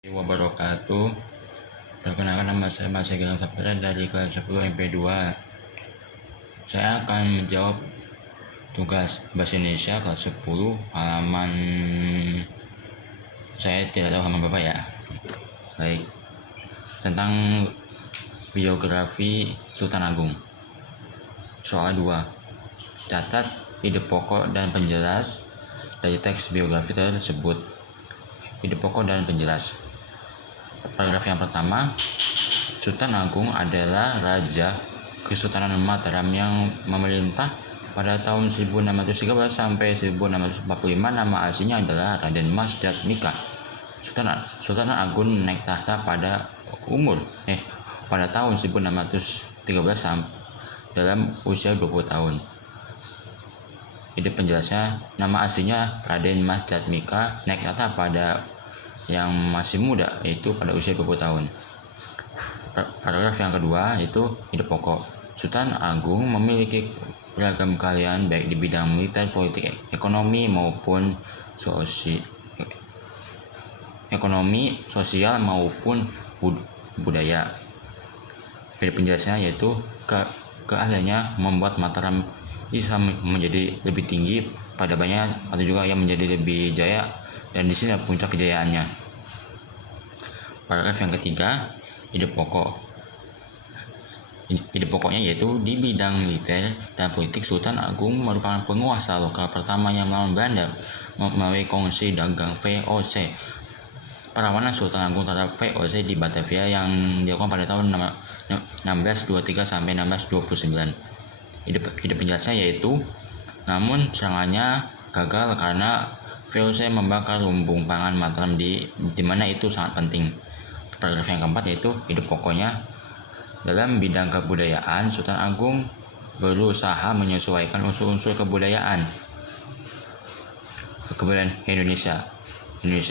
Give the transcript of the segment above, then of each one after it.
Wabarakatuh. Perkenalkan, nama saya Mas Gilang Sapira dari kelas 10 MP2. Saya akan menjawab tugas bahasa Indonesia kelas 10 halaman, saya tidak tahu halaman berapa ya. Baik, tentang biografi Sultan Agung. Soal 2. Catat ide pokok dan penjelas dari teks biografi tersebut. Ide pokok dan penjelas. Paragraf yang pertama, Sultan Agung adalah Raja Kesultanan Mataram yang memerintah pada tahun 1613 sampai 1645. Nama aslinya adalah Raden Mas Jatmika. Sultan Agung naik tahta pada tahun 1613 dalam usia 20 tahun. Ide penjelasnya, nama aslinya Raden Mas Jatmika naik tahta pada yang masih muda, yaitu pada usia 20 tahun. Paragraf yang kedua itu ide pokok. Sultan Agung memiliki beragam keahlian baik di bidang militer, politik, ekonomi sosial maupun budaya. Ide penjelasannya yaitu keahliannya membuat Mataram Islam menjadi lebih tinggi pada banyak, atau juga yang menjadi lebih jaya, dan di sini puncak kejayaannya. Paragraf yang ketiga, ide pokok. Ide pokoknya yaitu di bidang militer dan politik, Sultan Agung merupakan penguasa lokal pertama yang melawan Belanda melalui Kongsi Dagang VOC. Perlawanan Sultan Agung terhadap VOC di Batavia yang dilakukan pada tahun 1623 sampai 1629. Ide penjelasannya yaitu, namun serangannya gagal karena VOC membakar lumbung pangan Mataram di mana itu sangat penting. Paragraf yang keempat yaitu ide pokoknya, dalam bidang kebudayaan, Sultan Agung berusaha menyesuaikan unsur-unsur kebudayaan Indonesia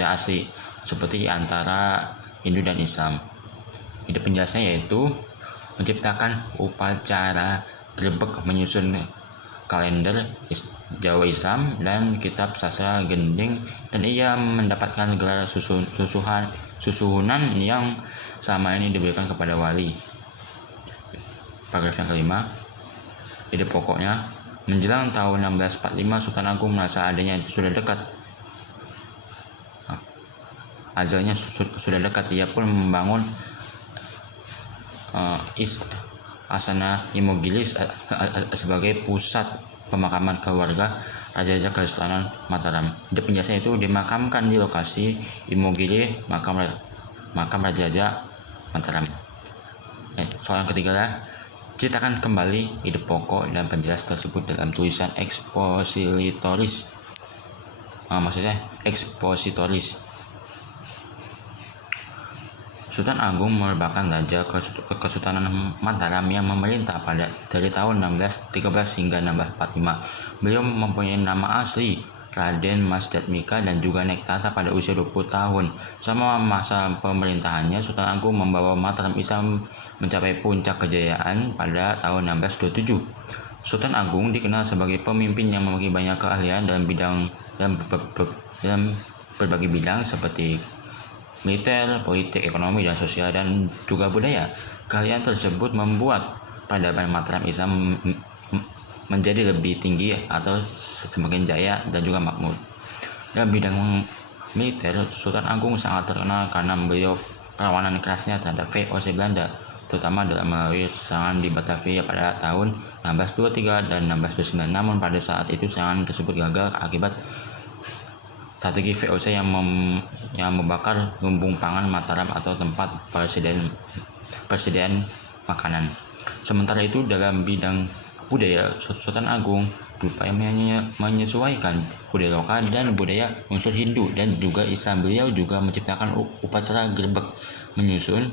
asli, seperti antara Hindu dan Islam. Ide penjelasannya yaitu menciptakan upacara grebek, menyusun kalender Jawa Islam dan kitab sastra gending, dan ia mendapatkan gelar susuhunan yang selama ini diberikan kepada wali. Paragraf yang kelima, ide pokoknya, menjelang tahun 1645 Sultan Agung merasa ajalnya sudah dekat. Ia pun membangun Astana Imogiri sebagai pusat pemakaman keluarga Raja Kesultanan Mataram. Ide penjelasannya itu dimakamkan di lokasi Imogiri, makam Raja Mataram. Soal yang ketiga lah, ceritakan kembali ide pokok dan penjelas tersebut dalam tulisan ekspositoris. Sultan Agung merupakan Raja Kesultanan Mataram yang memerintah dari tahun 1613 hingga 1645. Beliau mempunyai nama asli Raden Mas Jatmika dan juga naik tahta pada usia 20 tahun. Selama masa pemerintahannya, Sultan Agung membawa Mataram Islam mencapai puncak kejayaan pada tahun 1627. Sultan Agung dikenal sebagai pemimpin yang memiliki banyak keahlian dalam berbagai bidang seperti militer, politik, ekonomi, dan sosial, dan juga budaya. Keahlian tersebut membuat peradaban Mataram Islam menjadi lebih tinggi atau semakin jaya dan juga makmur. Dalam bidang militer, Sultan Agung sangat terkenal karena beliau perlawanan kerasnya terhadap VOC Belanda, terutama dalam melalui serangan di Batavia pada tahun 1623 dan 1629. Namun pada saat itu serangan tersebut gagal akibat strategi VOC yang membakar lumbung pangan Mataram atau tempat persediaan makanan. Sementara itu dalam bidang budaya, Sultan Agung berupaya menyesuaikan budaya lokal dan budaya unsur Hindu dan juga Islam. Beliau juga menciptakan upacara grebek, menyusun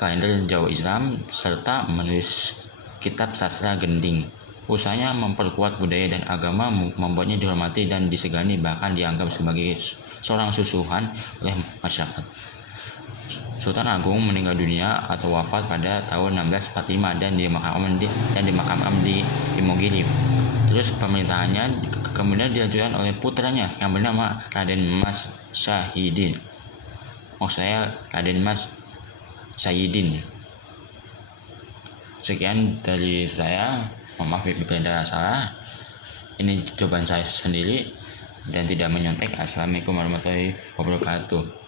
kalender Jawa Islam, serta menulis kitab sastra gending. Usahanya memperkuat budaya dan agama membuatnya dihormati dan disegani, bahkan dianggap sebagai seorang susuhan oleh masyarakat. Sultan Agung meninggal dunia atau wafat pada tahun 1645 dan dimakamkan di Imogiri. Terus pemerintahannya kemudian dilanjutkan oleh putranya yang bernama Raden Mas Syahidin. Maksud saya Raden Mas Sayyidin. Sekian dari saya. Maaf bila ada salah. Ini jawaban saya sendiri dan tidak menyontek. Assalamualaikum warahmatullahi wabarakatuh.